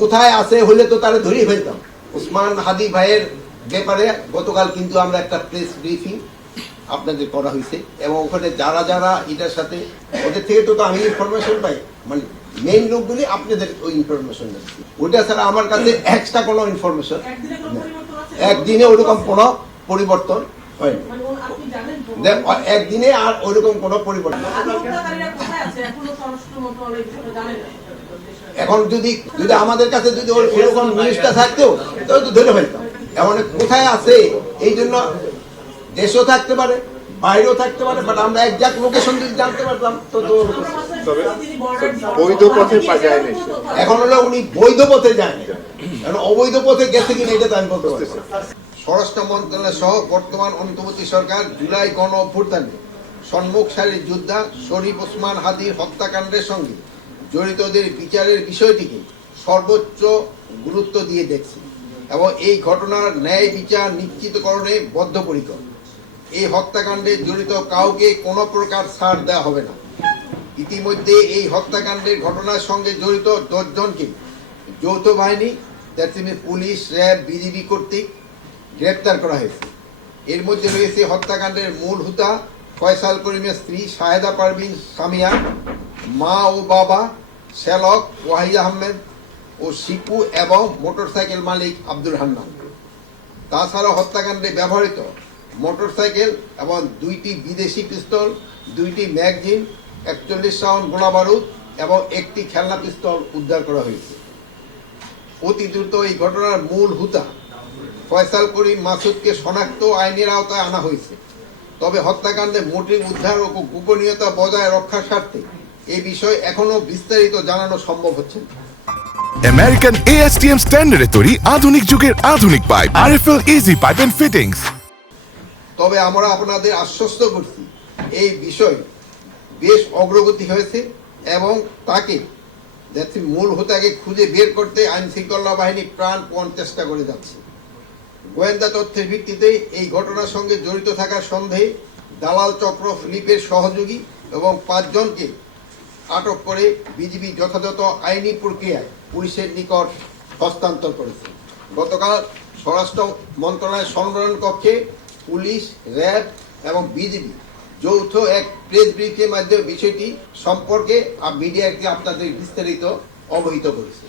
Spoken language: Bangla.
কোথায় আছে হলে তো তারা ধরিয়ে ফেলতাম। ওসমান হাদি ভাইয়ের ব্যাপারে গতকাল কিন্তু আমরা একটা প্রেস ব্রিফিং আপনাদের করা হয়েছে এবং ওখানে যারা যারা এটার সাথে ওদের থেকে তো আমি ইনফরমেশন পাই, মানে মেইন লোকগুলি আপনাদের ওই ইনফরমেশন দিচ্ছি। ওইটা ছাড়া আমার কাছে এক্সট্রা কোনো ইনফরমেশন একদিনে ওইরকম কোনো পরিবর্তন হয়নি, একদিনে আর ওইরকম কোনো পরিবর্তন। এখন যদি আমাদের কাছে যদি ওইরকম নিউজটা থাকতো তাহলে তো ধরে ফেলতাম। এমন কোথায় আছে এই জন্য দেশও থাকতে পারে বাইরেও থাকতে পারে, বাট আমরা একজাক্ট লোকেশন যদি জানতে পারতাম তো বৈধ পথে যায় না। এখন হলো উনি বৈধ পথে যায়নি, কারণ অবৈধ পথে গেছে কিনা এটা তো আমি বলতে পারছি। স্বরাষ্ট্র মন্ত্রণালয় সহ বর্তমান অন্তর্বর্তী সরকার জুলাই গণ অভ্যুত্থানে সম্মুখ সারির যোদ্ধা শরীফ ওসমান হাদির হত্যাকাণ্ডের সঙ্গে জড়িতদের বিচারের বিষয়টিকে সর্বোচ্চ গুরুত্ব দিয়ে দেখছে এবং এই ঘটনার ন্যায় বিচার নিশ্চিতকরণে বদ্ধপরিকর। এই হত্যাকাণ্ডে জড়িত কাউকে কোনো প্রকার ছাড় দেওয়া হবে না। ইতিমধ্যে এই হত্যাকাণ্ডের ঘটনার সঙ্গে জড়িত 10 জনকে যৌথ বাহিনী পুলিশ, র্যাব, বিজিবি কর্তৃক গ্রেপ্তার করা হয়েছে। এর মধ্যে রয়েছে হত্যাকাণ্ডের মূল হুতা ফয়সাল করিমের স্ত্রী শাহেদা পারভিন সামিয়া, মা ও বাবা শ্যালক ওয়াহিদ আহমেদ ও শিপু এবং মোটরসাইকেল মালিক আব্দুল হান্নান। তাছাড়া হত্যাকাণ্ডে ব্যবহৃত মোটরসাইকেল এবং 2টি বিদেশি পিস্তল, 2টি ম্যাগজিন, 41 রাউন্ড গোলাবারুদ এবং 1টি খেলনা পিস্তল উদ্ধার করা হয়েছে। অতি দ্রুত এই ঘটনার মূল হুতা ফয়সাল করিম মাসুদকে শনাক্ত আইনের আওতায় আনা হয়েছে। তবে হত্যাকাণ্ডে মোটিভ উদ্ধার ও গোপনীয়তা বজায় রক্ষার স্বার্থে এই বিষয়ে এখনো বিস্তারিত জানানো সম্ভব হচ্ছে না। আমেরিকান ASTM স্ট্যান্ডার্ডে তৈরি আধুনিক যুগের আধুনিক pipe RFL easy pipe and fittings. তবে আমরা আপনাদের আশ্বস্ত করছি এই বিষয়ে বেশ অগ্রগতি হয়েছে এবং তাকে মূল হোতাকে খুঁজে বের করতে আইন শৃঙ্খলা বাহিনী প্রাণপণ চেষ্টা করে যাচ্ছে। গোয়েন্দা তথ্যের ভিত্তিতে এই ঘটনার সঙ্গে জড়িত থাকার সন্দেহে দালাল চক্র ফিলিপের সহযোগী এবং 5 জনকে আটক করে বিজিবি যথাযথ আইনি প্রক্রিয়ায় পুলিশের নিকট হস্তান্তর করেছে। গতকাল স্বরাষ্ট্র মন্ত্রণালয়ের সম্মেলন কক্ষে পুলিশ, র্যাব এবং বিজিবি যৌথ এক প্রেস ব্রিফের মাধ্যমে বিষয়টি সম্পর্কে মিডিয়াকে আপনাদের বিস্তারিত অবহিত করেছে।